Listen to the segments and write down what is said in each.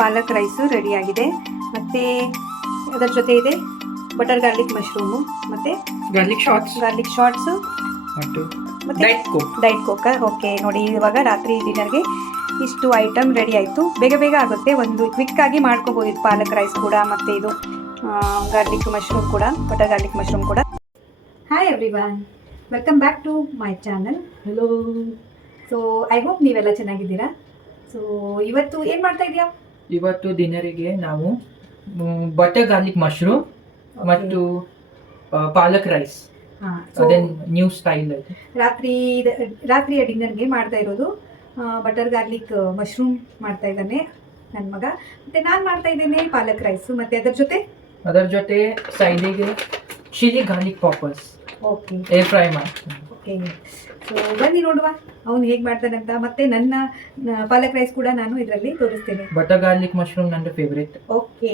ಪಾಲಕ್ rice ರೆಡಿಯಾಗಿದೆ. ಮತ್ತು ಅದರ ಜೊತೆ ಇದೆ ಬಟರ್ ಗಾರ್ಲಿಕ್ ಮಶ್ರೂಮು ಮತ್ತು ಗಾರ್ಲಿಕ್ ಶಾರ್ಟ್ಸು ಮತ್ತು ಮತ್ತು ಡೈಟ್ ಕೋಕ. ಓಕೆ ನೋಡಿ, ಇವಾಗ ರಾತ್ರಿ ಡಿನ್ನರ್ಗೆ ಇಷ್ಟು ಐಟಮ್ ರೆಡಿ ಆಯಿತು. ಬೇಗ ಆಗುತ್ತೆ, ಒಂದು ಕ್ವಿಕ್ಕಾಗಿ ಮಾಡ್ಕೋಬೋದು ಇದು ಪಾಲಕ್ ರೈಸ್ ಕೂಡ ಮತ್ತು ಇದು ಗಾರ್ಲಿಕ್ ಮಶ್ರೂಮ್ ಕೂಡ, ಬಟರ್ ಗಾರ್ಲಿಕ್ ಮಶ್ರೂಮ್ ಕೂಡ. Hi everyone, welcome back to my channel. Hello. So I hope ನೀವೆಲ್ಲ ಚೆನ್ನಾಗಿದ್ದೀರಾ. ಸೊ ಇವತ್ತು ಏನು ಮಾಡ್ತಾ ಇದೆಯಾ? ಇವತ್ತು ಡಿನ್ನರಿಗೆ ನಾವು ಬಟರ್ ಗಾರ್ಲಿಕ್ ಮಶ್ರೂಮ್ ಮತ್ತು ಪಾಲಕ್ ರೈಸ್, ಅದೇನು ನ್ಯೂ ಸ್ಟೈಲ್ ಐತೆ. ರಾತ್ರಿಯ ಡಿನ್ನರ್ಗೆ ಮಾಡ್ತಾ ಇರೋದು ಬಟರ್ ಗಾರ್ಲಿಕ್ ಮಶ್ರೂಮ್ ಮಾಡ್ತಾ ಇದ್ದಾನೆ ನನ್ನ ಮಗ, ಮತ್ತು ನಾನು ಮಾಡ್ತಾ ಇದ್ದೇನೆ ಪಾಲಕ್ ರೈಸು, ಮತ್ತು ಅದರ ಜೊತೆ ಸೈಡಿಗೆ chilli garlic poppers. Okay, air fry ಮಾಡ್ತೀನಿ. ಓಕೆ, ಸೊ ಬನ್ನಿ ನೋಡುವ ಅವನು ಹೇಗೆ ಮಾಡ್ತಾನಂತ. ಮತ್ತು ನನ್ನ ಪಾಲಕ್ ರೈಸ್ ಕೂಡ ನಾನು ಇದರಲ್ಲಿ ತೋರಿಸ್ತೇನೆ. ಬಟರ್ ಗಾರ್ಲಿಕ್ ಮಶ್ರೂಮ್ ನನ್ನ ಫೇವ್ರೇಟ್. ಓಕೆ,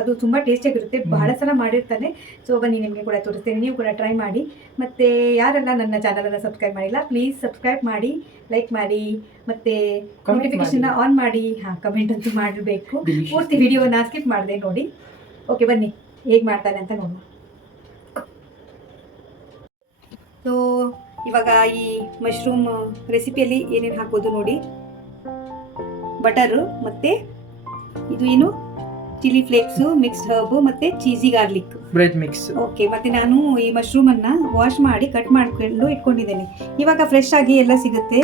ಅದು ತುಂಬ ಟೇಸ್ಟಿಯಾಗಿರುತ್ತೆ, ಬಹಳ ಸಲ ಮಾಡಿರ್ತಾನೆ. ಸೊ ಬನ್ನಿ ನಿಮಗೆ ಕೂಡ ತೋರಿಸ್ತೇನೆ, ನೀವು ಕೂಡ ಟ್ರೈ ಮಾಡಿ. ಮತ್ತು ಯಾರೆಲ್ಲ ನನ್ನ ಚಾನಲನ್ನು ಸಬ್ಸ್ಕ್ರೈಬ್ ಮಾಡಿಲ್ಲ, ಪ್ಲೀಸ್ ಸಬ್ಸ್ಕ್ರೈಬ್ ಮಾಡಿ, ಲೈಕ್ ಮಾಡಿ, ಮತ್ತು ನೋಟಿಫಿಕೇಶನ್ನ ಆನ್ ಮಾಡಿ. ಕಮೆಂಟ್ ಅಂತೂ ಮಾಡಬೇಕು. ಪೂರ್ತಿ ವಿಡಿಯೋನ ಸ್ಕಿಪ್ ಮಾಡಿದೆ ನೋಡಿ. ಓಕೆ, ಬನ್ನಿ ಹೇಗೆ ಮಾಡ್ತಾನೆ ಅಂತ ನೋಡುವ. ಸೊ ಇವಾಗ ಈ ಮಶ್ರೂಮ್ ರೆಸಿಪಿಯಲ್ಲಿ ಏನೇನು ಹಾಕೋದು ನೋಡಿ. ಬಟರು, ಮತ್ತು ಇದು ಏನು ಚಿಲ್ಲಿ ಫ್ಲೇಕ್ಸು, ಮಿಕ್ಸ್ಡ್ ಹರ್ಬು, ಮತ್ತು cheesy garlic bread mix. Okay, ಮತ್ತು ನಾನು ಈ ಮಶ್ರೂಮನ್ನು ವಾಶ್ ಮಾಡಿ ಕಟ್ ಮಾಡಿಕೊಂಡು ಇಟ್ಕೊಂಡಿದ್ದೇನೆ. ಇವಾಗ ಫ್ರೆಶ್ ಆಗಿ ಎಲ್ಲ ಸಿಗುತ್ತೆ.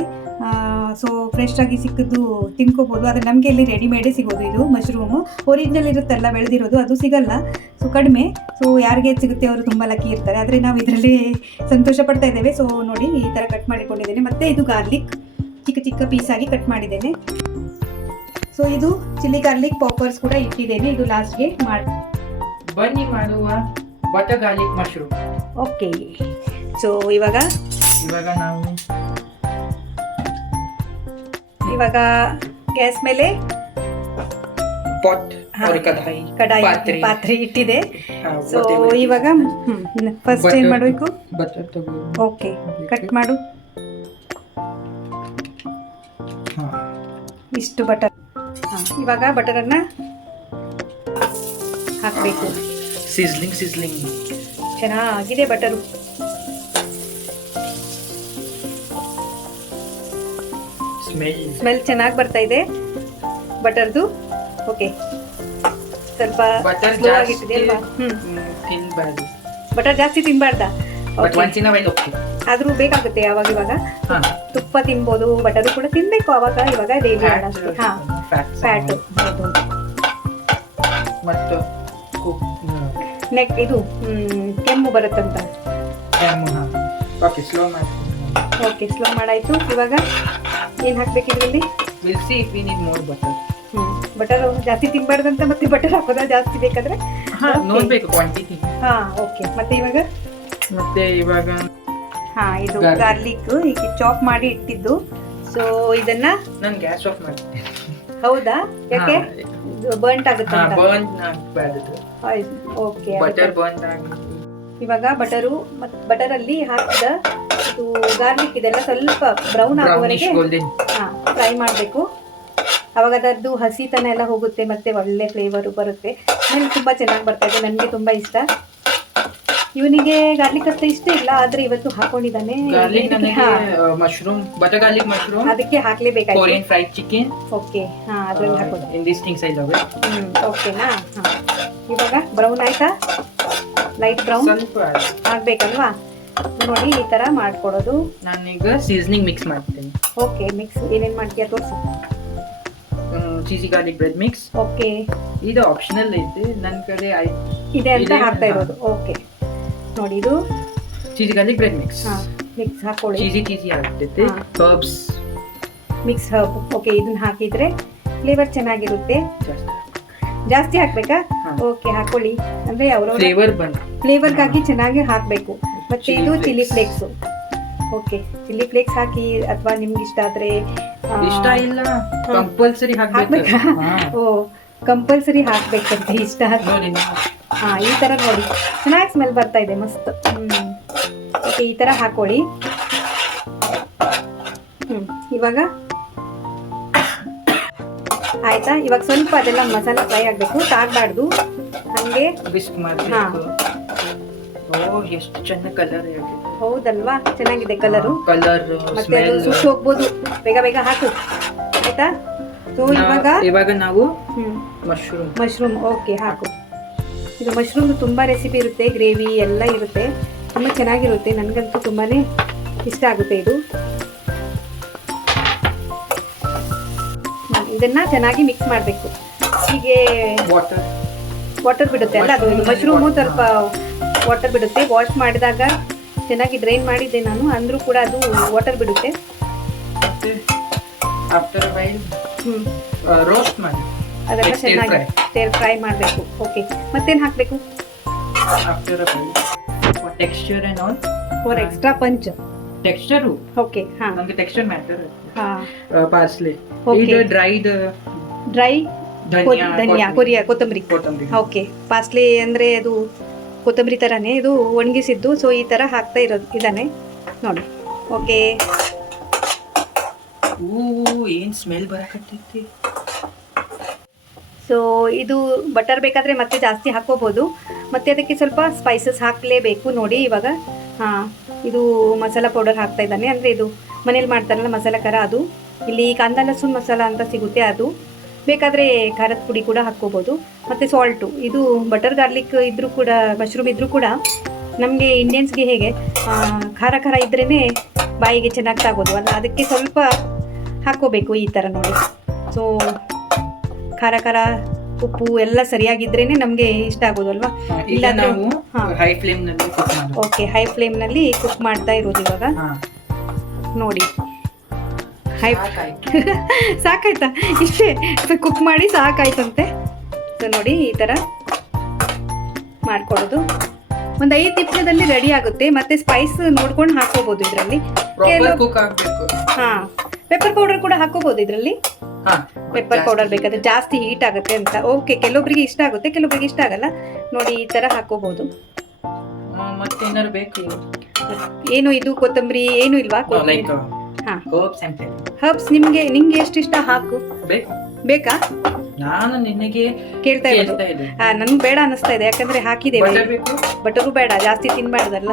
ಸೊ ಫ್ರೆಶ್ ಆಗಿ ಸಿಕ್ಕಿದ್ದು ತಿನ್ಕೋಬೋದು. ಆದರೆ ನಮಗೆ ಇಲ್ಲಿ ರೆಡಿಮೇಡೇ ಸಿಗೋದು. ಇದು ಮಶ್ರೂಮು ಒರಿಜಿನಲ್ ಇರುತ್ತಲ್ಲ, ಬೆಳೆದಿರೋದು, ಅದು ಸಿಗಲ್ಲ. ಸೊ ಕಡಿಮೆ. ಸೊ ಯಾರಿಗೆ ಸಿಗುತ್ತೆ ಅವರು ತುಂಬ ಲಕ್ಕಿ ಇರ್ತಾರೆ. ಆದರೆ ನಾವು ಇದರಲ್ಲಿ ಸಂತೋಷ ಪಡ್ತಾ ಇದ್ದೇವೆ. ಸೊ ನೋಡಿ, ಈ ಥರ ಕಟ್ ಮಾಡಿಕೊಂಡಿದ್ದೇನೆ. ಮತ್ತು ಇದು ಗಾರ್ಲಿಕ್ ಚಿಕ್ಕ ಚಿಕ್ಕ ಪೀಸಾಗಿ ಕಟ್ ಮಾಡಿದ್ದೇನೆ. ಸೊ ಇದು ಚಿಲ್ಲಿ ಗಾರ್ಲಿಕ್ ಪಾಪರ್ಸ್ ಕೂಡ ಇಟ್ಟಿದ್ದೇನೆ, ಇದು ಲಾಸ್ಟ್ಗೆ ಬನ್ನಿ ಮಾಡುವ butter garlic mushroom. Okay, so ಇವಾಗ ಗ್ಯಾಸ್ ಮೇಲೆ ಪಾತ್ರೆ ಇಟ್ಟಿದೆ. ಸೊ ಇವಾಗ ಫಸ್ಟ್ ಏನು ಮಾಡಬೇಕು? ಓಕೆ, ಕಟ್ ಮಾಡು. ಇಷ್ಟು ಬಟರ್. ಇವಾಗ ಬಟರನ್ನು ಹಾಕಬೇಕು. ಸಿಸ್ಲಿಂಗ್ ಚೆನ್ನಾಗಿದೆ ಬಟರು. ಸ್ಮೆಲ್ ಚೆನ್ನಾಗಿ ಬರ್ತಾ ಇದೆ ಬಟರ್ದು. ಓಕೆ, ಸ್ವಲ್ಪ ಸ್ಲೋ ಆಗಿಟ್ಟಿದೆ ಅಲ್ವಾ? ಬಟರ್ ಜಾಸ್ತಿ ತಿನ್ಬಾರ್ದಾ? ಆದ್ರೂ ಬೇಕಾಗುತ್ತೆ ಅವಾಗ ಇವಾಗ. ತುಪ್ಪ ತಿನ್ಬೋದು, ಬಟರು ಕೂಡ ತಿನ್ಬೇಕು ಅವಾಗ ಇವಾಗ. ಡೈಲಿ ಫ್ಯಾಟ್ ಮತ್ತು ನೆಕ್ ಇದು ಕೆಮ್ಮು ಬರುತ್ತಂತ. Okay, slow ಮಾಡಾಯ್ತು. ಇವಾಗ ಏನು ಹಾಕ್ಬೇಕು ಇದರಲ್ಲಿ? ಬಟರ್ ಜಾಸ್ತಿ ತಿನ್ಬಾರ್ದಂತ, ಮತ್ತೆ ಬಟರ್ ಹಾಕೋದ ಜಾಸ್ತಿ ಬೇಕಾದ್ರೆ ನೋಡ್ಬೇಕು ಕ್ವಾಂಟಿಟಿ. ಓಕೆ, ಮತ್ತೆ ಇವಾಗ ಇದು ಗಾರ್ಲಿಕ್ ಈಗ ಚಾಪ್ ಮಾಡಿ ಇಟ್ಟಿದ್ದು. ಸೊ ಇದನ್ನ ನಾನು ಗ್ಯಾಸ್ ಆಫ್ ಮಾಡ್ತೀನಿ. ಹೌದಾ? ಯಾಕೆ? ಬರ್ನ್ಟ್ ಆಗುತ್ತೆ ಅಂತ. ಓಕೆ, ಇವಾಗ ಬಟರಲ್ಲಿ ಹಾಕಿದ ಇದು ಗಾರ್ಲಿಕ್ ಇದೆಲ್ಲ ಸ್ವಲ್ಪ ಬ್ರೌನ್ ಆಗುವವರೆಗೆ ಫ್ರೈ ಮಾಡಬೇಕು. ಅವಾಗ ಅದರದ್ದು ಹಸಿತನ ಎಲ್ಲ ಹೋಗುತ್ತೆ, ಮತ್ತೆ ಒಳ್ಳೆ ಫ್ಲೇವರು ಬರುತ್ತೆ. ಸ್ಮೆಲ್ ತುಂಬ ಚೆನ್ನಾಗಿ ಬರ್ತಾ ಇದೆ, ನನಗೆ ತುಂಬ ಇಷ್ಟ. ಇವನಿಗೆ ಗಾರ್ಲಿಕ್ ಅಷ್ಟೇ ಇಷ್ಟ ಇಲ್ಲ, ಆದ್ರೆ ಇವತ್ತು ಹಾಕೊಂಡಿದ್ದಾನೆ. ಅದಕ್ಕೆ ಹಾಕ್ಲೇಬೇಕಾಯ್ತು. Korean fried chicken. ಓಕೆ, ಅದ್ರಲ್ಲಿ ಹಾಕೋದು. ಓಕೆನಾ? ಇವಾಗ ಬ್ರೌನ್ ಆಯ್ತಾ? ಲೈಟ್ ಬ್ರೌನ್ ಆಗ್ಬೇಕಲ್ವಾ? ನೋಡಿ, ಈ ತರ ಮಾಡ್ಕೊಡೋದು. ನಾನೀಗ ಸೀಸನಿಂಗ್ ಮಿಕ್ಸ್ ಮಾಡ್ತೀನಿ. ಓಕೆ, ಮಿಕ್ಸ್ ಏನೇನ್ ಮಾಡ್ತೀಯಾ ತೋರಿಸು. Cheesy garlic bread mix. Okay, ಇದು ಆಪ್ಷನಲ್ ಐತೆ, ನನ್ನ ಕಡೆ ಇದೆ ಅಂತ ಹಾಕ್ತಾ ಇರೋದು. ಓಕೆ, ನೋಡಿ ಇದು cheesy garlic bread mix. Mix ಹಾಕೊಳ್ಳಿ. ಚೀಸಿ ಆಗ್ತೈತೆ. Herbs, mix herb. ಓಕೆ, ಇದನ್ನ ಹಾಕಿದ್ರೆ ಫ್ಲೇವರ್ ಚೆನ್ನಾಗಿರುತ್ತೆ. ಜಾಸ್ತಿ ಹಾಕ್ಬೇಕಾ? ಓಕೆ, ಹಾಕೊಳ್ಳಿ. ಅಂದ್ರೆ ಫ್ಲೇವರ್ಗಾಗಿ ಚೆನ್ನಾಗಿ ಹಾಕಬೇಕು. ಮತ್ತೆ ಇದು chilli flakes. Okay, chilli flakes ಹಾಕಿ, ಅಥವಾ ನಿಮ್ಗೆ ಇಷ್ಟ ಆದ್ರೆ ಇಷ್ಟ ಇಲ್ಲ ಕಂಪಲ್ಸರಿ ಹಾಕ್ಬೇಕಾ? ಓ, ಕಂಪಲ್ಸರಿ ಹಾಕ್ಬೇಕಂತೆ ಇಷ್ಟ ಆದ್ರೆ. ಈ ತರ ನೋಡಿ, ಚೆನ್ನಾಗಿ ಸ್ಮೆಲ್ ಬರ್ತಾ ಇದೆ, ಮಸ್ತ್. ಓಕೆ, ಈ ತರ ಹಾಕೊಳ್ಳಿ. ಇವಾಗ ಆಯ್ತಾ. ಇವಾಗ ಸ್ವಲ್ಪ ಅದೆಲ್ಲ ಮಸಾಲ ಫ್ರೈ ಆಗಬೇಕು, ತಾಗಬಾರ್ದು ಹಾಗೆ. ಬಿಸ್ಕ್ ಮಾಡಬೇಕು. ಓ ಎಷ್ಟು ಚೆನ್ನ ಕಲರ್ ಆಗಿದೆ. ಹೌದಲ್ವಾ, ಚೆನ್ನಾಗಿದೆ ಕಲರು. ಕಲರ್ ಮತ್ತೆ ಅದು ಸುಟ್ಟು ಹೋಗ್ಬೋದು. ಬೇಗ ಬೇಗ ಹಾಕು ಆಯ್ತಾ. ಸೊ ಇವಾಗ ನಾವು ಮಶ್ರೂಮ್ ಓಕೆ ಹಾಕು. ಇದು ಮಶ್ರೂಮ್ ತುಂಬಾ ರೆಸಿಪಿ ಇರುತ್ತೆ, ಗ್ರೇವಿ ಎಲ್ಲ ಇರುತ್ತೆ, ತುಂಬ ಚೆನ್ನಾಗಿರುತ್ತೆ. ನನಗಂತೂ ತುಂಬಾನೇ ಇಷ್ಟ ಆಗುತ್ತೆ ಇದು. ಇದನ್ನ ಚೆನ್ನಾಗಿ ಮಿಕ್ಸ್ ಮಾಡಬೇಕು. ಹೀಗೆ ವಾಟರ್ ಬಿಡುತ್ತೆ ಅಲ್ಲ, ಅದು ಮಶ್ರೂಮು ಸ್ವಲ್ಪ ವಾಟರ್ ಬಿಡುತ್ತೆ. ವಾಶ್ ಮಾಡಿದಾಗ ಚೆನ್ನಾಗಿ ಡ್ರೈನ್ ಮಾಡಿದ್ದೆ ನಾನು, ಅಂದರೂ ಕೂಡ ಅದು ವಾಟರ್ ಬಿಡುತ್ತೆ. ರೋಸ್ಟ್ ಮಾಡಿ ಅದೆಲ್ಲ ಚೆನ್ನಾಗಿ ಸ್ಟಿರ್ ಫ್ರೈ ಮಾಡಬೇಕು. ಓಕೆ, ಮತ್ತೇನು ಹಾಕಬೇಕು? Texture and all for extra punch. Texture okay, ಹಾ, ನಮಗೆ ಟೆಕ್ಸ್ಚರ್ ಮ್ಯಾಟರ್. ಹಾ, ಪಾರ್ಸ್ಲೆ, Okay. ಇದು ಡ್ರೈ ಧನಿಯಾ, ಕೊತ್ತಂಬರಿ. ಓಕೆ, ಪಾರ್ಸ್ಲೆ ಅಂದ್ರೆ ಅದು ಕೊತ್ತಂಬರಿ ಥರನೇ, ಇದು ಒಣಗಿಸಿದ್ದು. ಸೊ ಈ ಥರ ಹಾಕ್ತಾ ಇದ್ದಾನೆ ನೋಡಿ. ಓಕೆ, ಏನ್ ಸ್ಮೆಲ್ ಬರಕತ್ತೈತಿ. ಸೊ ಇದು ಬಟರ್ ಬೇಕಾದರೆ ಮತ್ತೆ ಜಾಸ್ತಿ ಹಾಕೋಬೋದು, ಮತ್ತು ಅದಕ್ಕೆ ಸ್ವಲ್ಪ ಸ್ಪೈಸಸ್ ಹಾಕಲೇಬೇಕು ನೋಡಿ. ಇವಾಗ ಹಾಂ, ಇದು ಮಸಾಲ ಪೌಡರ್ ಹಾಕ್ತಾ ಇದ್ದಾನೆ, ಅಂದರೆ ಇದು ಮನೇಲಿ ಮಾಡ್ತಾರಲ್ಲ ಮಸಾಲ ಖಾರ, ಅದು. ಇಲ್ಲಿ ಕಾಂದ ಲಸೂನ್ ಮಸಾಲ ಅಂತ ಸಿಗುತ್ತೆ, ಅದು. ಬೇಕಾದರೆ ಖಾರದ ಪುಡಿ ಕೂಡ ಹಾಕ್ಕೋಬೋದು, ಮತ್ತು ಸಾಲ್ಟು. ಇದು ಬಟರ್ ಗಾರ್ಲಿಕ್ ಇದ್ದರೂ ಕೂಡ, ಮಶ್ರೂಮ್ ಇದ್ದರೂ ಕೂಡ ನಮಗೆ ಇಂಡಿಯನ್ಸ್ಗೆ ಹೇಗೆ ಖಾರ ಖಾರ ಇದ್ರೇ ಬಾಯಿಗೆ ಚೆನ್ನಾಗಿ ತಾಗೋದು ಅಲ್ಲ, ಅದಕ್ಕೆ ಸ್ವಲ್ಪ ಹಾಕ್ಕೋಬೇಕು ಈ ಥರ ನೋಡಿ. ಸೊ ಖಾರ ಖಾರ ಉಪ್ಪು ಎಲ್ಲ ಸರಿಯಾಗಿದ್ರೇ ನಮಗೆ ಇಷ್ಟ ಆಗೋದು ಅಲ್ವಾ. ಇಲ್ಲಾಂದ್ರೆ ಹೈ ಫ್ಲೇಮ್ ನಲ್ಲಿ ಕುಕ್ ಮಾಡಿ. ಓಕೆ, ಹೈ ಫ್ಲೇಮ್ನಲ್ಲಿ ಕುಕ್ ಮಾಡ್ತಾ ಇರೋದು ಇವಾಗ ನೋಡಿ. ಸಾಕಾಯ್ತಾ? ಇಷ್ಟೇ ಕುಕ್ ಮಾಡಿ ಸಾಕಾಯ್ತಂತೆ. ಸೊ ನೋಡಿ, ಈ ಥರ ಮಾಡ್ಕೊಳ್ಳೋದು. ಒಂದು 5 ನಿಮಿಷದಲ್ಲಿ ರೆಡಿ ಆಗುತ್ತೆ. ಮತ್ತೆ ಸ್ಪೈಸ್ ನೋಡ್ಕೊಂಡು ಹಾಕೋಬಹುದು ಇದರಲ್ಲಿ. ಹಾಂ, ಪೆಪ್ಪರ್ ಪೌಡರ್ ಕೂಡ ಹಾಕೋಬಹುದು ಇದರಲ್ಲಿ. ಪೆಪ್ಪರ್ ಪೌಡರ್ ಬೇಕಾದ್ರೆ ಜಾಸ್ತಿ ಹೀಟ್ ಆಗುತ್ತೆ ಅಂತ. ಓಕೆ, ಕೆಲವೊಬ್ಬರಿಗೆ ಇಷ್ಟ ಆಗುತ್ತೆ, ಕೆಲವೊಬ್ಬರಿಗೆ ಇಷ್ಟ ಆಗಲ್ಲ ನೋಡಿ. ಈ ಥರ ಹಾಕೋಬಹುದು. ಏನು ಇದು ಕೊತ್ತಂಬರಿ ಏನು ಇಲ್ವಾ? ಹರ್ಬ್ಸ್ ನಿಂಗೆ ಎಷ್ಟು ಇಷ್ಟ ಹಾಕು. ಬೇಕಾ? ನಾನು ನಿನಗೆ ಕೇಳ್ತಾ ಇರೋದು. ನನ್ಗೆ ಬೇಡ ಅನ್ನಿಸ್ತಾ ಇದೆ, ಯಾಕಂದ್ರೆ ಹಾಕಿದ್ದೇವೆ. ಬಟರು ಬೇಡ, ಜಾಸ್ತಿ ತಿನ್ಬಾರ್ದಲ್ಲ.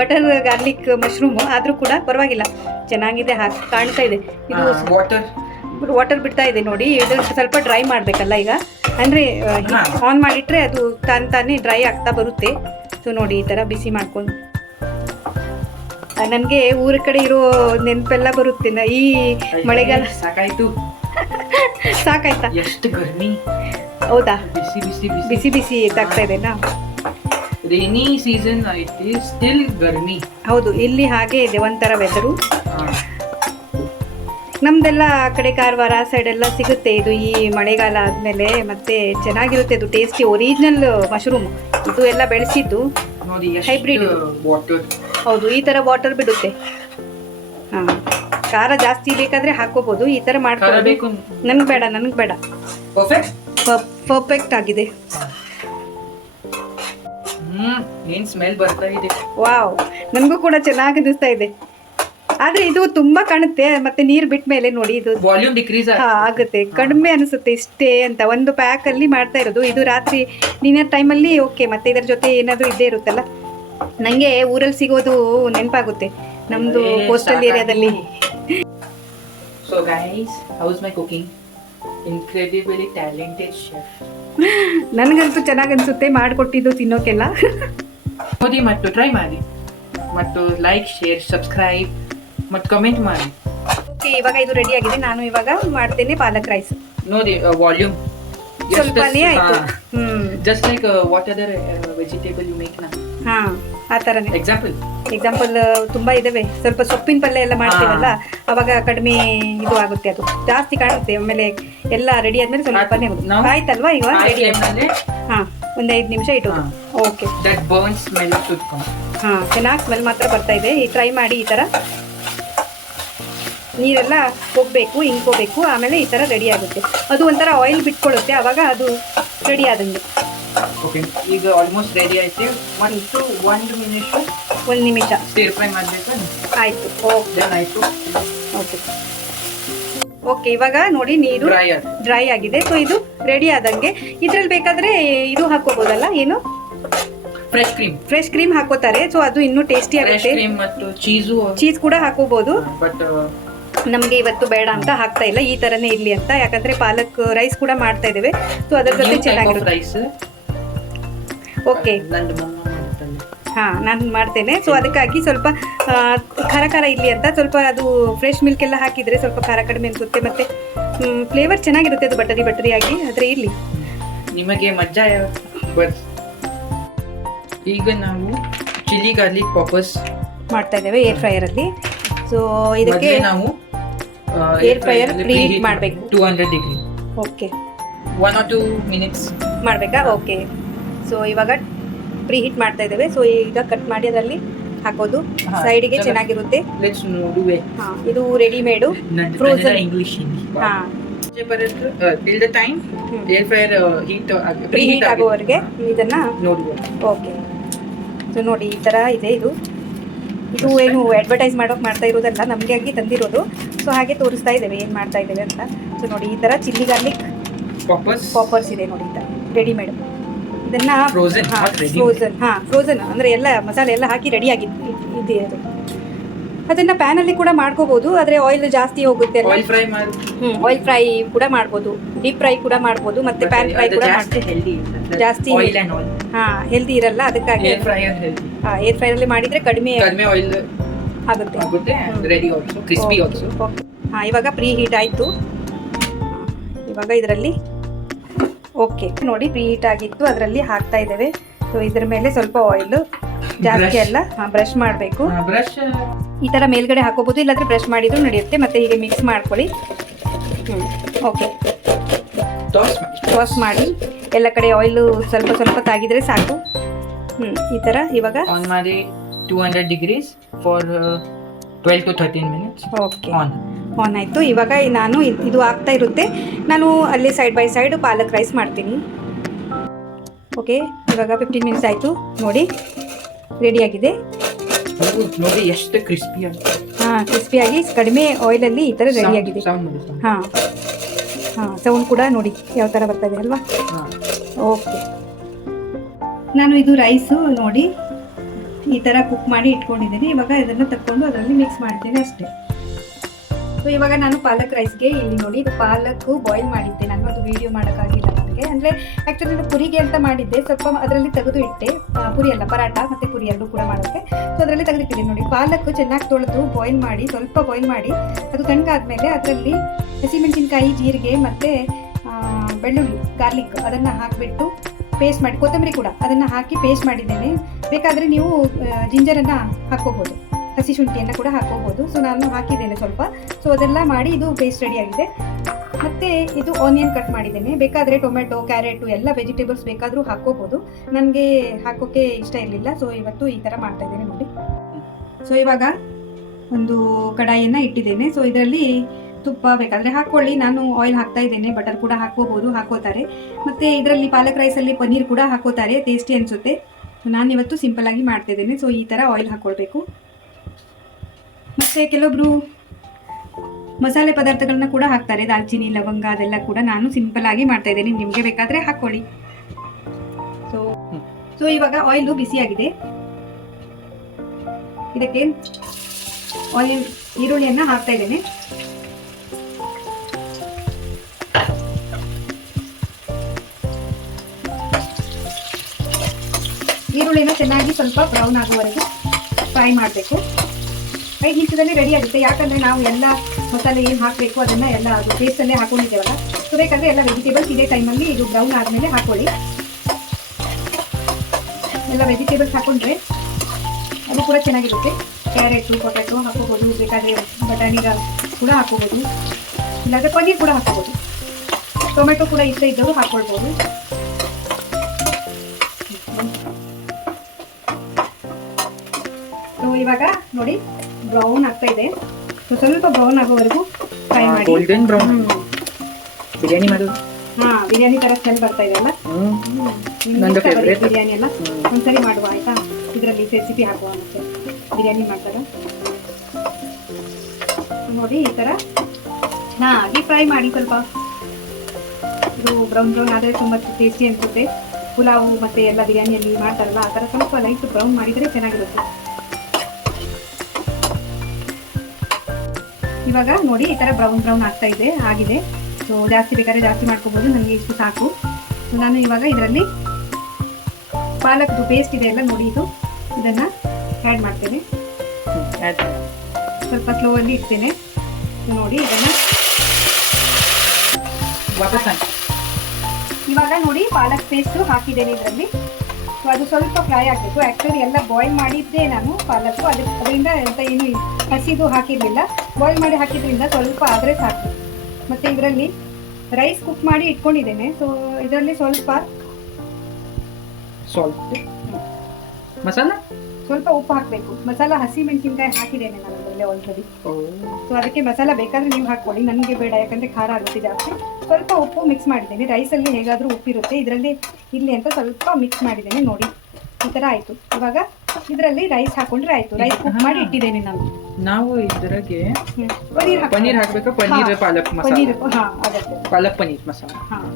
ಬಟರ್ ಗಾರ್ಲಿಕ್ ಮಶ್ರೂಮ್ ಆದ್ರೂ ಕೂಡ ಪರವಾಗಿಲ್ಲ, ಚೆನ್ನಾಗಿದೆ, ಕಾಣ್ತಾ ಇದೆ. ಇದು ವಾಟರ್ ಬಿಡ್ತಾ ಇದೆ ನೋಡಿ. ಇದು ಸ್ವಲ್ಪ ಡ್ರೈ ಮಾಡಬೇಕಲ್ಲ ಈಗ, ಅಂದರೆ ಆನ್ ಮಾಡಿಟ್ರೆ ಅದು ತಾನೇ ಡ್ರೈ ಆಗ್ತಾ ಬರುತ್ತೆ. ಸೊ ನೋಡಿ, ಈ ಥರ ಬಿಸಿ ಮಾಡ್ಕೊಂಡು. ನನಗೆ ಊರ ಕಡೆ ಇರೋ ನೆನಪೆಲ್ಲ ಬರುತ್ತೆ. ಈ ಮಳೆಗಾಲ ಸಾಕಾಯ್ತಾ? ಎಷ್ಟು ಗರ್ಮಿ. ಹೌದಾ? ಬಿಸಿ ಬಿಸಿ ಆಗ್ತಾ ಇದೆನಾ? ರೇನಿ ಸೀಸನ್ ಐತಿ, ಸ್ಟಿಲ್ ಗರ್ಮಿ. ಹೌದು, ಇಲ್ಲಿ ಹಾಗೆ ಇದೆ ಒಂಥರ ವೆದರು. ನಮ್ದೆಲ್ಲ ಆ ಕಡೆ ಕಾರವಾರ ಸೈಡ್ ಎಲ್ಲ ಸಿಗುತ್ತೆ ಇದು ಈ ಮಳೆಗಾಲ ಆದ್ಮೇಲೆ. ಮತ್ತೆ ಚೆನ್ನಾಗಿರುತ್ತೆ ಇದು, ಟೇಸ್ಟಿ ಒರಿಜಿನಲ್ ಮಶ್ರೂಮ್. ಇದು ಎಲ್ಲ ಬೆಳೆಸಿದ್ದು ಹೈಬ್ರಿಡ್. ಹೌದು, ಈ ತರ ವಾಟರ್ ಬಿಡುತ್ತೆ. ಹಾ, ಖಾರ ಜಾಸ್ತಿ ಬೇಕಾದ್ರೆ ಹಾಕೋಬಹುದು, ಈ ತರ ಮಾಡ್ಕೋಬೇಕು. ನನ್ಗೆ ಬೇಡ. ಪರ್ಫೆಕ್ಟ್ ಆಗಿದೆ. ಏನ್ ಸ್ಮೆಲ್ ಬರ್ತಾ ಇದೆ. ವಾವ್, ನನಗೂ ಕೂಡ ಚೆನ್ನಾಗಿ ಅನಿಸ್ತಾ ಇದೆ. ಆದ್ರೆ ಇದು ತುಂಬಾ ಕಾಣುತ್ತೆ, ಮತ್ತೆ ನೀರು ಬಿಟ್ಟ ಮೇಲೆ ನೋಡಿ ಇದು ವಾಲ್ಯೂಮ್ ಡಿಕ್ರೀಸ್ ಆಗುತ್ತೆ, ಕಡಿಮೆ ಅನಿಸುತ್ತೆ ಇಷ್ಟೇ ಅಂತ. ಒಂದು ಪ್ಯಾಕ್ ಅಲ್ಲಿ ಮಾಡ್ತಾ ಇರೋದು ಇದು. ರಾತ್ರಿ ಡಿನ್ನರ್ ಟೈಮಲ್ಲಿ ಓಕೆ, ಮತ್ತೆ ಇದರ ಜೊತೆ ಏನಾದರೂ ಇದ್ದೇ ಇರುತ್ತಲ್ಲ. ನಂಗೆ ಊರಲ್ಲಿ ಸಿಗೋದು ನೆನಪಾಗುತ್ತೆ, ನಮ್ದು ಕೋಸ್ಟಲ್ ಏರಿಯಾದಲ್ಲಿ. So guys, how is my cooking? Incredibly talented chef. ನನಗಂತೂ ಚೆನ್ನಾಗಿ ಅನ್ಸುತ್ತೆ ಮಾಡಿಕೊಟ್ಟಿದ್ದು ತಿನ್ನೋಕೆಲ್ಲ. ನೋಡಿ ಮತ್ತು ಟ್ರೈ ಮಾಡಿ, ಮತ್ತು ಲೈಕ್, ಶೇರ್, ಸಬ್ಸ್ಕ್ರೈಬ್ ಮತ್ತು ಕಮೆಂಟ್ ಮಾಡಿ. ಓಕೆ, ಇವಾಗ ಇದು ರೆಡಿ ಆಗಿದೆ. ನಾನು ಇವಾಗ ಮಾಡ್ತೇನೆ ಪಾಲಕ್ ರೈಸ್. ನೋಡಿ, ವಾಲ್ಯೂಮ್ ಸ್ವಲ್ಪನೇ ಆಯ್ತು. Just like what other vegetable you make ನಾ. ಹಾ, ಆ ಥರನೇ. ಎಕ್ಸಾಂಪಲ್ ತುಂಬಾ ಇದಾವೆ. ಸ್ವಲ್ಪ ಸೊಪ್ಪಿನ ಪಲ್ಯ ಎಲ್ಲ ಮಾಡ್ತೀವಲ್ಲ, ಅವಾಗ ಕಡಿಮೆ ಇದು ಆಗುತ್ತೆ, ಅದು ಜಾಸ್ತಿ ಕಾಣುತ್ತೆ. ಆಮೇಲೆ ಎಲ್ಲ ರೆಡಿ ಆದ್ಮೇಲೆ ಸ್ವಲ್ಪನೇ ಆಯ್ತಲ್ವಾ? ಈಗ ರೆಡಿ ಆಯ್ತು. ಹಾ, ಒಂದು 5 ನಿಮಿಷ ಇಟ್ಟು. Okay, that burn smell should come. ಹಾ, ಚೆನ್ನಾಗಿ ಸ್ಮೆಲ್ ಮಾತ್ರ ಬರ್ತಾ ಇದೆ. ಈ ಟ್ರೈ ಮಾಡಿ, ಈ ಥರ ನೀರೆಲ್ಲ ಹೋಗಬೇಕು, ಇಂಕೋಬೇಕು, ಆಮೇಲೆ ಈ ಥರ ರೆಡಿ ಆಗುತ್ತೆ. ಅದು ಒಂಥರ ಆಯಿಲ್ ಬಿಟ್ಕೊಳ್ಳುತ್ತೆ, ಆವಾಗ ಅದು ರೆಡಿ ಆದಂಗೆ. ಓಕೆ, ಈಗ ಆಲ್ಮೋಸ್ಟ್ ರೆಡಿ ಆಯ್ತು. ಮತ್ತು 1 ನಿಮಿಷ ಸ್ಟಿರ್ ಫ್ರೈ ಮಾಡಬೇಕು. ಆಯಿತು. ಓಕೆ, ಆಯಿತು. ಓಕೆ. ಓಕೆ, ಇವಾಗ ನೋಡಿ ನೀರು ಡ್ರೈ ಆಗಿದೆ. ಡ್ರೈ ಆಗಿದೆ. ಸೊ ಇದು ರೆಡಿ ಆದಂಗೆ. ಇದ್ರಲ್ಲಿ ಬೇಕಾದ್ರೆ ಇದು ಹಾಕೋಬಹುದಲ್ಲ, ಏನು ಫ್ರೆಶ್ ಕ್ರೀಮ್ ಹಾಕೋತಾರೆ. ಸೊ ಅದು ಇನ್ನೂ ಟೇಸ್ಟಿ ಫ್ರೆಶ್ ಆಗುತ್ತೆ. ಕ್ರೀಮ್ ಮತ್ತು ಚೀಸ್ ಕೂಡ ಹಾಕೋಬಹುದು. ಬಟ್ ನಮ್ಗೆ ಇವತ್ತು ಬೇಡ ಅಂತ ಹಾಕ್ತಾ ಇಲ್ಲ, ಈ ತರನೇ ಇರ್ಲಿ ಅಂತ. ಯಾಕಂದ್ರೆ ಪಾಲಕ್ ರೈಸ್ ಕೂಡ ಮಾಡ್ತಾ ಇದ್ದೇವೆ. ಸೊ ಅದ್ರ ಜೊತೆ ಚೆನ್ನಾಗಿರುತ್ತೆ. ರೈಸ್ ಓಕೆ, ಹಾ ನಾನು ಮಾಡ್ತೇನೆ. ಸೊ ಅದಕ್ಕಾಗಿ ಸ್ವಲ್ಪ ಖಾರ ಖಾರ ಇರಲಿ ಅಂತ ಸ್ವಲ್ಪ ಅದು ಫ್ರೆಶ್ ಮಿಲ್ಕ್ ಎಲ್ಲ ಹಾಕಿದ್ರೆ ಸ್ವಲ್ಪ ಖಾರ ಕಡಿಮೆ ಅನ್ಸುತ್ತೆ. ಮತ್ತೆ ಫ್ಲೇವರ್ ಚೆನ್ನಾಗಿರುತ್ತೆ, ಅದು ಬಟರಿ ಆಗಿ. ಆದ್ರೆ ಇರ್ಲಿ, ನಿಮಗೆ ಮಜಾ ಈಗ ನಾವು ಚಿಲ್ಲಿ ಗಾರ್ಲಿಕ್ ಪಾಪರ್ಸ್ ಮಾಡ್ತಾ ಇದ್ದೇವೆ ಏರ್ ಫ್ರೈಯರ್ ಅಲ್ಲಿ. ಸೊ ಇದಕ್ಕೆ ನಾವು ಏರ್ ಫ್ರೈಯರ್ ಪ್ರೀಹೀಟ್ ಮಾಡಬೇಕು 200 ಡಿಗ್ರಿ. ಓಕೆ, 1 or 2 minutes ಮಾಡಬೇಕಾ? ಓಕೆ, ಸೊ ಇವಾಗ ಪ್ರೀಹೀಟ್ ಮಾಡ್ತಾ ಇದ್ದೇವೆ. ಸೊ ಈಗ ಕಟ್ ಮಾಡಿ ಅದರಲ್ಲಿ ಹಾಕೋದು ಸೈಡ್ಗೆ ಚೆನ್ನಾಗಿರುತ್ತೆ. ಲೆಟ್ಸ್ ನೋಡುವೆ. ಹಾ, ಇದು ರೆಡಿಮೇಡು ಫ್ರೋಜನ್ ಇಂಗ್ಲಿಷ್ ಹಾ till the time air fryer preheat ಆಗೋವರೆಗೆ ಇದನ್ನ ನೋಡುವೆ. ಓಕೆ, ಸೊ ನೋಡಿ ಈ ತರ ಇದೆ. ಇದು ಏನು ಅಡ್ವರ್ಟೈಸ್ ಮಾಡೋಕೆ ಮಾಡ್ತಾ ಇರೋದಲ್ಲ, ನಮಗೆ ಆಗಿ ತಂದಿರೋದು. ಸೊ ಹಾಗೆ ತೋರಿಸ್ತಾ ಇದ್ದೇವೆ ಏನು ಮಾಡ್ತಾ ಇದ್ದೇವೆ ಅಂತ. ಸೊ ನೋಡಿ ಈ ಥರ ಚಿಲ್ಲಿ ಗಾರ್ಲಿಕ್ ಪಾಪರ್ಸ್ ಇದೆ ನೋಡಿ, ಈ ಥರ ರೆಡಿಮೇಡ್. ಇದನ್ನು ಫ್ರೋಝನ್ ಅಂದರೆ ಎಲ್ಲ ಮಸಾಲೆ ಎಲ್ಲ ಹಾಕಿ ರೆಡಿ ಇದೆ ಅದು. ಅದನ್ನು ಪ್ಯಾನಲ್ಲಿ ಕೂಡ ಮಾಡ್ಕೋಬೋದು, ಆದರೆ ಆಯಿಲ್ ಜಾಸ್ತಿ ಹೋಗುತ್ತೆ. ಆಯಿಲ್ ಫ್ರೈ ಕೂಡ ಮಾಡ್ಬೋದು, ಡೀಪ್ ಫ್ರೈ ಕೂಡ ಮಾಡ್ಬೋದು, ಮತ್ತೆ ಪ್ಯಾನ್ ಫ್ರೈ ಕೂಡ ಮಾಡ್ಬೋದು. ಜಾಸ್ತಿ ಹೆಲ್ದಿ ಇರಲ್ಲ, ಅದಕ್ಕಾಗಿ ಏರ್ ಫ್ರೈಯಲ್ಲಿ ಮಾಡಿದರೆ ಕಡಿಮೆ ಆಯಿಲ್ ಆಗುತ್ತೆ. Ready also crispy also. ಹಾಂ, ಇವಾಗ ಪ್ರೀ ಹೀಟ್ ಆಯಿತು. ಇವಾಗ ಇದರಲ್ಲಿ ಓಕೆ ನೋಡಿ ಪ್ರೀ ಹೀಟ್ ಆಗಿತ್ತು, ಅದರಲ್ಲಿ ಹಾಕ್ತಾ ಇದ್ದೇವೆ. ಸೊ ಇದ್ರ ಮೇಲೆ ಸ್ವಲ್ಪ ಆಯಿಲ್ ಜಾಸ್ತಿ ಅಲ್ಲ, ಬ್ರಷ್ ಮಾಡಬೇಕು. ಈ ಥರ ಮೇಲ್ಗಡೆ ಹಾಕೋಬೋದು, ಇಲ್ಲಾಂದರೆ ಬ್ರಷ್ ಮಾಡಿದ್ರು ನಡೆಯುತ್ತೆ. ಮತ್ತೆ ಹೀಗೆ ಮಿಕ್ಸ್ ಮಾಡ್ಕೊಳ್ಳಿ. ಓಕೆ, ಟಾಸ್ ಮಾಡಿ ಎಲ್ಲ ಕಡೆ ಆಯಿಲು ಸ್ವಲ್ಪ ತಾಗಿದ್ರೆ ಸಾಕು. ಈ ಥರ ಇವಾಗ ಆನ್ ಮಾಡಿ 200 degrees for 12 to 13 minutes. Okay, on ಆಯಿತು. ಇವಾಗ ನಾನು ಇದು ಆಗ್ತಾ ಇರುತ್ತೆ, ನಾನು ಅಲ್ಲಿ side by side palak rice ಮಾಡ್ತೀನಿ. ಓಕೆ, ಇವಾಗ 15 ಮಿನಿಟ್ಸ್ ಆಯಿತು ನೋಡಿ, ರೆಡಿಯಾಗಿದೆ. ನೋಡಿ ಎಷ್ಟು ಕ್ರಿಸ್ಪಿ ಆಗಿದೆ. ಹಾಂ, ಕ್ರಿಸ್ಪಿಯಾಗಿ ಕಡಿಮೆ ಆಯಿಲಲ್ಲಿ ಈ ಥರ ರೆಡಿಯಾಗಿದೆ. ಹಾಂ, ಸೌಂಡ್ ಕೂಡ ನೋಡಿ ಯಾವ ಥರ ಬರ್ತಾ ಇದೆ ಅಲ್ವಾ? ಓಕೆ, ನಾನು ಇದು ರೈಸು ನೋಡಿ ಈ ಥರ ಕುಕ್ ಮಾಡಿ ಇಟ್ಕೊಂಡಿದ್ದೀನಿ. ಇವಾಗ ಇದನ್ನು ತಕ್ಕೊಂಡು ಅದರಲ್ಲಿ ಮಿಕ್ಸ್ ಮಾಡ್ತೀನಿ ಅಷ್ಟೇ. ಸೊ ಇವಾಗ ನಾನು ಪಾಲಕ್ ರೈಸ್ಗೆ ಇಲ್ಲಿ ನೋಡಿ, ಇದು ಪಾಲಕ್ಕು ಬಾಯ್ಲ್ ಮಾಡಿದ್ದೆ ನಾನು, ಅದು ವೀಡಿಯೋ ಮಾಡೋಕ್ಕಾಗಿಲ್ಲ ನನಗೆ. ಅಂದರೆ ಆ್ಯಕ್ಚುಲಿ ನಾನು ಪುರಿಗೆ ಅಂತ ಮಾಡಿದ್ದೆ, ಸ್ವಲ್ಪ ಅದರಲ್ಲಿ ತೆಗೆದು ಇಟ್ಟೆ. ಪುರಿ ಅಲ್ಲ, ಪರಾಟ ಮತ್ತು ಪುರಿ ಎರಡೂ ಕೂಡ ಮಾಡೋಕ್ಕೆ. ಸೊ ಅದರಲ್ಲಿ ತೆಗೆದಿಟ್ಟಿದ್ದೀನಿ ನೋಡಿ. ಪಾಲಕ್ಕು ಚೆನ್ನಾಗಿ ತೊಳೆದು ಬಾಯ್ಲ್ ಮಾಡಿ, ಸ್ವಲ್ಪ ಬಾಯ್ಲ್ ಮಾಡಿ ಅದು ತಣ್ಣಗಾದ್ಮೇಲೆ ಅದರಲ್ಲಿ ಹಸಿಮೆಣಸಿನ್ಕಾಯಿ, ಜೀರಿಗೆ ಮತ್ತು ಬೆಳ್ಳುಳ್ಳಿ, ಗಾರ್ಲಿಕ್ ಅದನ್ನು ಹಾಕಿಬಿಟ್ಟು ಪೇಸ್ಟ್ ಮಾಡಿ, ಕೊತ್ತಂಬರಿ ಕೂಡ ಅದನ್ನು ಹಾಕಿ ಪೇಸ್ಟ್ ಮಾಡಿದ್ದೇನೆ. ಬೇಕಾದರೆ ನೀವು ಜಿಂಜರನ್ನು ಹಾಕ್ಕೋಬೋದು, ಹಸಿ ಶುಂಠಿಯನ್ನು ಕೂಡ ಹಾಕ್ಕೋಬೋದು. ಸೊ ನಾನು ಹಾಕಿದ್ದೇನೆ ಸ್ವಲ್ಪ. ಸೊ ಅದೆಲ್ಲ ಮಾಡಿ ಇದು ಪೇಸ್ಟ್ ರೆಡಿ ಆಗಿದೆ. ಮತ್ತು ಇದು ಆನಿಯನ್ ಕಟ್ ಮಾಡಿದ್ದೇನೆ. ಬೇಕಾದರೆ ಟೊಮೆಟೊ, ಕ್ಯಾರೆಟು ಎಲ್ಲ ವೆಜಿಟೇಬಲ್ಸ್ ಬೇಕಾದರೂ ಹಾಕ್ಕೋಬೋದು. ನನಗೆ ಹಾಕೋಕ್ಕೆ ಇಷ್ಟ ಇರಲಿಲ್ಲ, ಸೊ ಇವತ್ತು ಈ ಥರ ಮಾಡ್ತಾ ಇದ್ದೇನೆ ನೋಡಿ. ಸೊ ಇವಾಗ ಒಂದು ಕಡಾಯಿಯನ್ನು ಇಟ್ಟಿದ್ದೇನೆ. ಸೊ ಇದರಲ್ಲಿ ತುಪ್ಪ ಬೇಕಾದರೆ ಹಾಕ್ಕೊಳ್ಳಿ, ನಾನು ಆಯಿಲ್ ಹಾಕ್ತಾ ಇದ್ದೇನೆ. ಬಟರ್ ಕೂಡ ಹಾಕೋತಾರೆ. ಮತ್ತು ಇದರಲ್ಲಿ ಪಾಲಕ್ ರೈಸಲ್ಲಿ ಪನ್ನೀರ್ ಕೂಡ ಹಾಕೋತಾರೆ, ಟೇಸ್ಟಿ ಅನಿಸುತ್ತೆ. ಸೊ ನಾನು ಇವತ್ತು ಸಿಂಪಲ್ಲಾಗಿ ಮಾಡ್ತಾಯಿದ್ದೇನೆ. ಸೊ ಈ ಥರ ಆಯಿಲ್ ಹಾಕ್ಕೊಳ್ಬೇಕು. ಮತ್ತು ಕೆಲವೊಬ್ಬರು ಮಸಾಲೆ ಪದಾರ್ಥಗಳನ್ನ ಕೂಡ ಹಾಕ್ತಾರೆ, ದಾಲ್ಚಿನ್ನಿ, ಲವಂಗ ಅದೆಲ್ಲ ಕೂಡ. ನಾನು ಸಿಂಪಲ್ಲಾಗಿ ಮಾಡ್ತಾಯಿದ್ದೇನೆ, ನಿಮಗೆ ಬೇಕಾದರೆ ಹಾಕ್ಕೊಳ್ಳಿ. ಸೊ ಇವಾಗ ಆಯಿಲು ಬಿಸಿಯಾಗಿದೆ. ಇದಕ್ಕೆ ಈರುಳ್ಳಿಯನ್ನು ಹಾಕ್ತಾ ಇದ್ದೇನೆ. ಈರುಳ್ಳಿನ ಚೆನ್ನಾಗಿ ಸ್ವಲ್ಪ ಬ್ರೌನ್ ಆಗುವವರೆಗೆ ಫ್ರೈ ಮಾಡಬೇಕು. 5 ನಿಮಿಷದಲ್ಲಿ ರೆಡಿ ಆಗುತ್ತೆ. ಯಾಕಂದರೆ ನಾವು ಎಲ್ಲ ಮಸಾಲೆ ಏನು ಹಾಕಬೇಕು ಅದನ್ನು ಎಲ್ಲ ಅದು ಪೇಸ್ಟಲ್ಲೇ ಹಾಕೊಂಡಿದ್ದೇವಲ್ಲ. ಸೊ ಬೇಕಾದರೆ ಎಲ್ಲ ವೆಜಿಟೇಬಲ್ಸ್ ಇದೇ ಟೈಮಲ್ಲಿ ಇದು ಬ್ರೌನ್ ಆದಮೇಲೆ ಹಾಕ್ಕೊಳ್ಳಿ. ಎಲ್ಲ ವೆಜಿಟೇಬಲ್ಸ್ ಹಾಕ್ಕೊಂಡ್ರೆ ಅದು ಕೂಡ ಚೆನ್ನಾಗಿರುತ್ತೆ. ಕ್ಯಾರೆಟು, ಪೊಟ್ಯಾಟೊ ಹಾಕೋಬೋದು, ಬೇಕಾದರೆ ಬಟಾಣಿ ಕೂಡ ಹಾಕೋಬೋದು, ಇಲ್ಲಾಂದರೆ ಪನ್ನೀರ್ ಕೂಡ ಹಾಕೋಬೋದು. ಟೊಮೆಟೊ ಕೂಡ ಇಷ್ಟ ಇದ್ದವರು ಹಾಕ್ಕೊಳ್ಬೋದು. ಸೊ ಇವಾಗ ನೋಡಿ ಬ್ರೌನ್ ಆಗ್ತಾ ಇದೆ. ಸೊ ಸ್ವಲ್ಪ ಬ್ರೌನ್ ಆಗೋವರೆಗೂ ಫ್ರೈ ಮಾಡಿ. ಗೋಲ್ಡನ್ ಬ್ರೌನ್ ಬಿರಿಯಾನಿ ಮಾಡೋದು. ಬಿರಿಯಾನಿ ಥರ ಸ್ಮೆಲ್ ಬರ್ತಾ ಇದೆ ಅಲ್ಲ, ಬಿರಿಯಾನಿ ಎಲ್ಲ ಒಂದ್ಸರಿ ಮಾಡುವ ಆಯಿತಾ. ಇದರಲ್ಲಿ ರೆಸಿಪಿ ಹಾಕುವ ಮತ್ತೆ ಬಿರಿಯಾನಿ ಮಾಡ್ತಾರೆ ನೋಡಿ. ಈ ಥರ ಚೆನ್ನಾಗಿ ಫ್ರೈ ಮಾಡಿ ಸ್ವಲ್ಪ. ಇದು ಬ್ರೌನ್ ಆದರೆ ತುಂಬ ಟೇಸ್ಟಿ ಅನ್ಸುತ್ತೆ. ಪುಲಾವು ಮತ್ತು ಎಲ್ಲ ಬಿರಿಯಾನಿಯಲ್ಲಿ ಮಾಡ್ತಾರಲ್ಲ ಆ ಥರ ಸ್ವಲ್ಪ ಲೈಟ್ ಬ್ರೌನ್ ಮಾಡಿದರೆ ಚೆನ್ನಾಗಿರುತ್ತೆ. ಇವಾಗ ನೋಡಿ ಈ ಥರ ಬ್ರೌನ್ ಆಗ್ತಾ ಇದೆ, ಆಗಿದೆ. ಸೊ ಜಾಸ್ತಿ ಬೇಕಾದ್ರೆ ಜಾಸ್ತಿ ಮಾಡ್ಕೋಬೋದು, ನನಗೆ ಇಷ್ಟು ಸಾಕು. ಸೊ ನಾನು ಇವಾಗ ಇದರಲ್ಲಿ ಪಾಲಕ್ದು ಪೇಸ್ಟ್ ಇದೆ ಎಲ್ಲ ನೋಡಿ, ಇದನ್ನು ಆ್ಯಡ್ ಮಾಡ್ತೇನೆ. ಸ್ವಲ್ಪ ಸ್ಲೋವಲ್ಲಿ ಇಡ್ತೇನೆ. ನೋಡಿ ಇದನ್ನು ಇವಾಗ ನೋಡಿ ಪಾಲಕ್ ಪೇಸ್ಟು ಹಾಕಿದ್ದೇನೆ ಇದರಲ್ಲಿ. ಸೊ ಅದು ಸ್ವಲ್ಪ ಫ್ರೈ ಆಗಬೇಕು. ಆ್ಯಕ್ಚುಲಿ ಎಲ್ಲ ಬಾಯ್ಲ್ ಮಾಡಿದ್ದೆ ನಾನು ಪಾಲಕ್ಕು, ಅದರಿಂದ ಎಂತ ಏನು ಹಸಿದು ಹಾಕಿರಲಿಲ್ಲ. ಬಾಯ್ಲ್ ಮಾಡಿ ಹಾಕಿದ್ರಿಂದ ಸ್ವಲ್ಪ ಆದರೆ ಸಾಕು. ಮತ್ತು ಇದರಲ್ಲಿ ರೈಸ್ ಕುಕ್ ಮಾಡಿ ಇಟ್ಕೊಂಡಿದ್ದೇನೆ. ಸೊ ಇದರಲ್ಲಿ ಸ್ವಲ್ಪ ಸ್ವಲ್ಪ ಉಪ್ಪು ಹಾಕಬೇಕು. ಮಸಾಲ ಹಸಿ ಮೆಣಸಿನ್ಕಾಯಿ ಹಾಕಿದ್ದೇನೆ ನಾನು ಅದರಲ್ಲೇ ಆಲ್ರೆಡಿ. ಸೊ ಅದಕ್ಕೆ ಮಸಾಲ ಬೇಕಾದರೆ ನೀವು ಹಾಕ್ಕೊಳ್ಳಿ, ನನಗೆ ಬೇಡ, ಯಾಕಂದರೆ ಖಾರ ಆಗುತ್ತೆ ಜಾಸ್ತಿ. ಸ್ವಲ್ಪ ಉಪ್ಪು ಮಿಕ್ಸ್ ಮಾಡಿದ್ದೇನೆ. ರೈಸಲ್ಲಿ ಹೇಗಾದರೂ ಉಪ್ಪಿರುತ್ತೆ, ಇದರಲ್ಲಿ ಇಲ್ಲಿ ಅಂತ ಸ್ವಲ್ಪ ಮಿಕ್ಸ್ ಮಾಡಿದ್ದೇನೆ. ನೋಡಿ ಈ ಥರ ಆಯಿತು. ಇವಾಗ ಇದರಲ್ಲಿ ರೈಸ್ ಹಾಕೊಂಡ್ರೆ ಆಯಿತು. ರೈಸ್ ಕುಕ್ ಮಾಡಿ ಇಟ್ಟಿದ್ದೇನೆ ನಾನು. ನಾವು ಇದಕ್ಕೆ ಪನ್ನೀರ್ ಹಾಕಬೇಕು. ಪನ್ನೀರ್ ಪಾಲಕ್ ಮಸಾಲ, ಪನ್ನೀರ್ ಆಗುತ್ತೆ, ಪಾಲಕ್ ಪನ್ನೀರ್ ಮಸಾಲ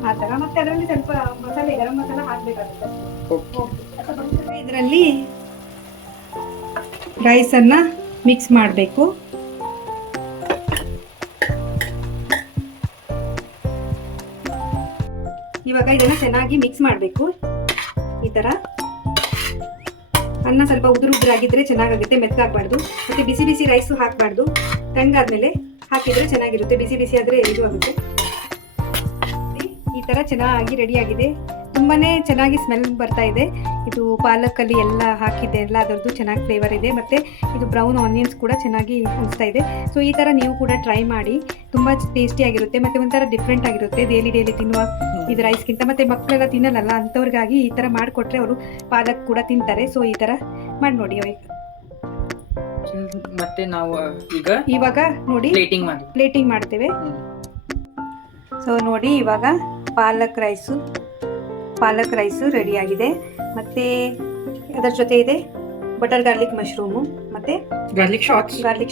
ಆ ಥರ. ಮತ್ತು ಅದರಲ್ಲಿ ಸ್ವಲ್ಪ ಮಸಾಲೆ, ಗರಂ ಮಸಾಲ ಹಾಕಬೇಕಾಗುತ್ತೆ. ಇದರಲ್ಲಿ ರೈಸನ್ನು ಮಿಕ್ಸ್ ಮಾಡಬೇಕು. ಇವಾಗ ಇದನ್ನು ಚೆನ್ನಾಗಿ ಮಿಕ್ಸ್ ಮಾಡಬೇಕು. ಈ ಥರ ಅನ್ನ ಸ್ವಲ್ಪ ಉದುರಾಗಿದ್ದರೆ ಚೆನ್ನಾಗಾಗುತ್ತೆ, ಮೆತ್ತಗಾಗಬಾರ್ದು. ಮತ್ತು ಬಿಸಿ ಬಿಸಿ ರೈಸು ಹಾಕಬಾರ್ದು, ತಣ್ಣಗಾದ್ಮೇಲೆ ಹಾಕಿದರೆ ಚೆನ್ನಾಗಿರುತ್ತೆ. ಬಿಸಿ ಬಿಸಿ ಆದರೆ ಇದು ಆಗುತ್ತೆ. ಈ ಥರ ಚೆನ್ನಾಗಿ ರೆಡಿಯಾಗಿದೆ. ತುಂಬಾ ಚೆನ್ನಾಗಿ ಸ್ಮೆಲ್ ಬರ್ತಾ ಇದೆ. ಇದು ಪಾಲಕಲ್ಲಿ ಎಲ್ಲ ಹಾಕಿದೆ ಎಲ್ಲ, ಅದರದ್ದು ಚೆನ್ನಾಗಿ ಫ್ಲೇವರ್ ಇದೆ. ಮತ್ತು ಇದು ಬ್ರೌನ್ ಆನಿಯನ್ಸ್ ಕೂಡ ಚೆನ್ನಾಗಿ ಅನಿಸ್ತಾ ಇದೆ. ಸೊ ಈ ಥರ ನೀವು ಕೂಡ ಟ್ರೈ ಮಾಡಿ, ತುಂಬ ಟೇಸ್ಟಿಯಾಗಿರುತ್ತೆ. ಮತ್ತು ಒಂಥರ ಡಿಫ್ರೆಂಟ್ ಆಗಿರುತ್ತೆ ಡೈಲಿ ತಿನ್ನುವ ಇದು ರೈಸ್ಗಿಂತ. ಮತ್ತು ಮಕ್ಕಳೆಲ್ಲ ತಿನ್ನಲ್ಲ, ಅಂಥವ್ರಿಗಾಗಿ ಈ ಥರ ಮಾಡಿಕೊಟ್ರೆ ಅವರು ಪಾಲಕ್ ಕೂಡ ತಿಂತಾರೆ. ಸೊ ಈ ಥರ ಮಾಡಿ ನೋಡಿ. ಮತ್ತೆ ನಾವು ಇವಾಗ ನೋಡಿ ಪ್ಲೇಟಿಂಗ್ ಮಾಡ್ತೇವೆ. ಸೊ ನೋಡಿ ಇವಾಗ ಪಾಲಕ್ ರೈಸು ರೆಡಿಯಾಗಿದೆ. ಮತ್ತು ಅದರ ಜೊತೆ ಇದೆ ಬಟರ್ ಗಾರ್ಲಿಕ್ ಮಶ್ರೂಮು, ಮತ್ತು ಗಾರ್ಲಿಕ್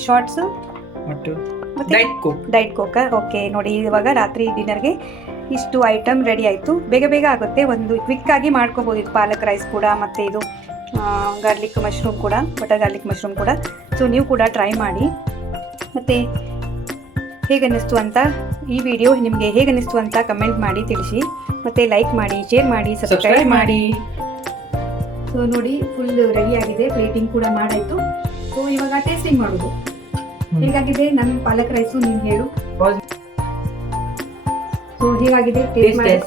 ಶಾರ್ಟ್ಸು, ಮತ್ತು ಡೈಟ್ ಕೋಕ. ಓಕೆ ನೋಡಿ, ಇವಾಗ ರಾತ್ರಿ ಡಿನ್ನರ್ಗೆ ಇಷ್ಟು ಐಟಮ್ ರೆಡಿ ಆಯಿತು. ಬೇಗ ಬೇಗ ಆಗುತ್ತೆ, ಒಂದು ಕ್ವಿಕ್ಕಾಗಿ ಮಾಡ್ಕೋಬೋದು ಇದು ಪಾಲಕ್ ರೈಸ್ ಕೂಡ, ಮತ್ತು ಇದು ಗಾರ್ಲಿಕ್ ಮಶ್ರೂಮ್ ಕೂಡ, ಬಟರ್ ಗಾರ್ಲಿಕ್ ಮಶ್ರೂಮ್ ಕೂಡ. ಸೊ ನೀವು ಕೂಡ ಟ್ರೈ ಮಾಡಿ. ಮತ್ತು ಹೇಗನ್ನಿಸ್ತು ಅಂತ, ಈ ವಿಡಿಯೋ ನಿಮಗೆ ಹೇಗನ್ನಿಸ್ತು ಅಂತ ಕಮೆಂಟ್ ಮಾಡಿ ತಿಳಿಸಿ. ಮತ್ತು ಲೈಕ್ ಮಾಡಿ, ಶೇರ್ ಮಾಡಿ, ಸಬ್ಸ್ಕ್ರೈಬ್ ಮಾಡಿ. ಸೊ ನೋಡಿ ಫುಲ್ ರೆಡಿಯಾಗಿದೆ, ಪ್ಲೇಟಿಂಗ್ ಕೂಡ ಮಾಡಾಯಿತು. ಸೊ ಇವಾಗ ಟೇಸ್ಟಿಂಗ್ ಮಾಡೋದು. ಹೇಗಾಗಿದೆ ನನ್ನ ಪಾಲಕ್ ರೈಸು, ನೀನು ಹೇಳು. ಸೊ ಹೇಗಾಗಿದೆ ಟೇಸ್ಟ್ ಮಾಡಿ.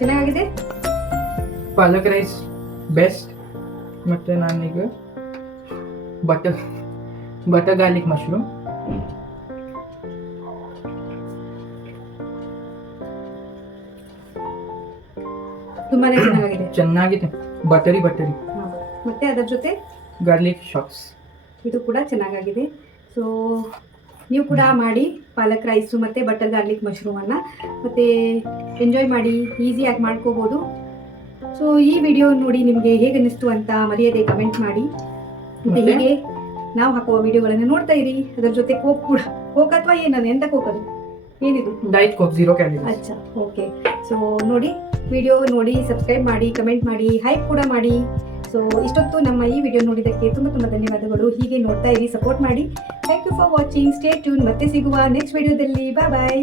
ಚೆನ್ನಾಗಿದೆ ಪಾಲಕ್ ರೈಸ್ ಬೆಸ್ಟ್. ಮತ್ತು ನಾನೀಗ ಬಟರ್ ಗಾರ್ಲಿಕ್ ಮಶ್ರೂಮ್, ತುಂಬಾ ಚೆನ್ನಾಗಿದೆ. ಬಟರಿ ಮತ್ತೆ ಅದರ ಜೊತೆ ಗಾರ್ಲಿಕ್ ಶಾಟ್ಸ್, ಇದು ಕೂಡ ಚೆನ್ನಾಗಿದೆ. ಸೊ ನೀವು ಕೂಡ ಮಾಡಿ ಪಾಲಕ್ ರೈಸು ಮತ್ತು ಬಟರ್ ಗಾರ್ಲಿಕ್ ಮಶ್ರೂಮನ್ನು, ಮತ್ತು ಎಂಜಾಯ್ ಮಾಡಿ, ಈಸಿಯಾಗಿ ಮಾಡ್ಕೋಬೋದು. ಸೊ ಈ ವಿಡಿಯೋ ನೋಡಿ ನಿಮಗೆ ಹೇಗೆ ಅನ್ನಿಸ್ತು ಅಂತ ಮರೆಯದೆ ಕಮೆಂಟ್ ಮಾಡಿ. ಮತ್ತು ಹೀಗೆ ನಾವು ಹಾಕುವ ವಿಡಿಯೋಗಳನ್ನು ನೋಡ್ತಾ ಇರಿ. ಅದರ ಜೊತೆ ಕೋಕ್ ಅಥವಾ ಏನದು, ಎಂತ ಕೋಕ್ ಅದು, ಏನಿದು? ಡೈಟ್ ಕೋಕ್ 0 ಕ್ಯಾಲೋರೀಸ್. ಅಚ್ಚಾ, ಓಕೆ. ಸೊ ನೋಡಿ ವಿಡಿಯೋ ನೋಡಿ, ಸಬ್ಸ್ಕ್ರೈಬ್ ಮಾಡಿ, ಕಮೆಂಟ್ ಮಾಡಿ, ಹೈಪ್ ಕೂಡ ಮಾಡಿ. ಸೊ ಇಷ್ಟೊತ್ತು ನಮ್ಮ ಈ ವಿಡಿಯೋ ನೋಡಿದ್ದಕ್ಕೆ ತುಂಬ ಧನ್ಯವಾದಗಳು. ಹೀಗೆ ನೋಡ್ತಾ ಇರಿ, ಸಪೋರ್ಟ್ ಮಾಡಿ. Thank you for watching. Stay tune. ಮತ್ತೆ ಸಿಗುವ ನೆಕ್ಸ್ಟ್ ವಿಡಿಯೋದಲ್ಲಿ. ಬಾಯ್.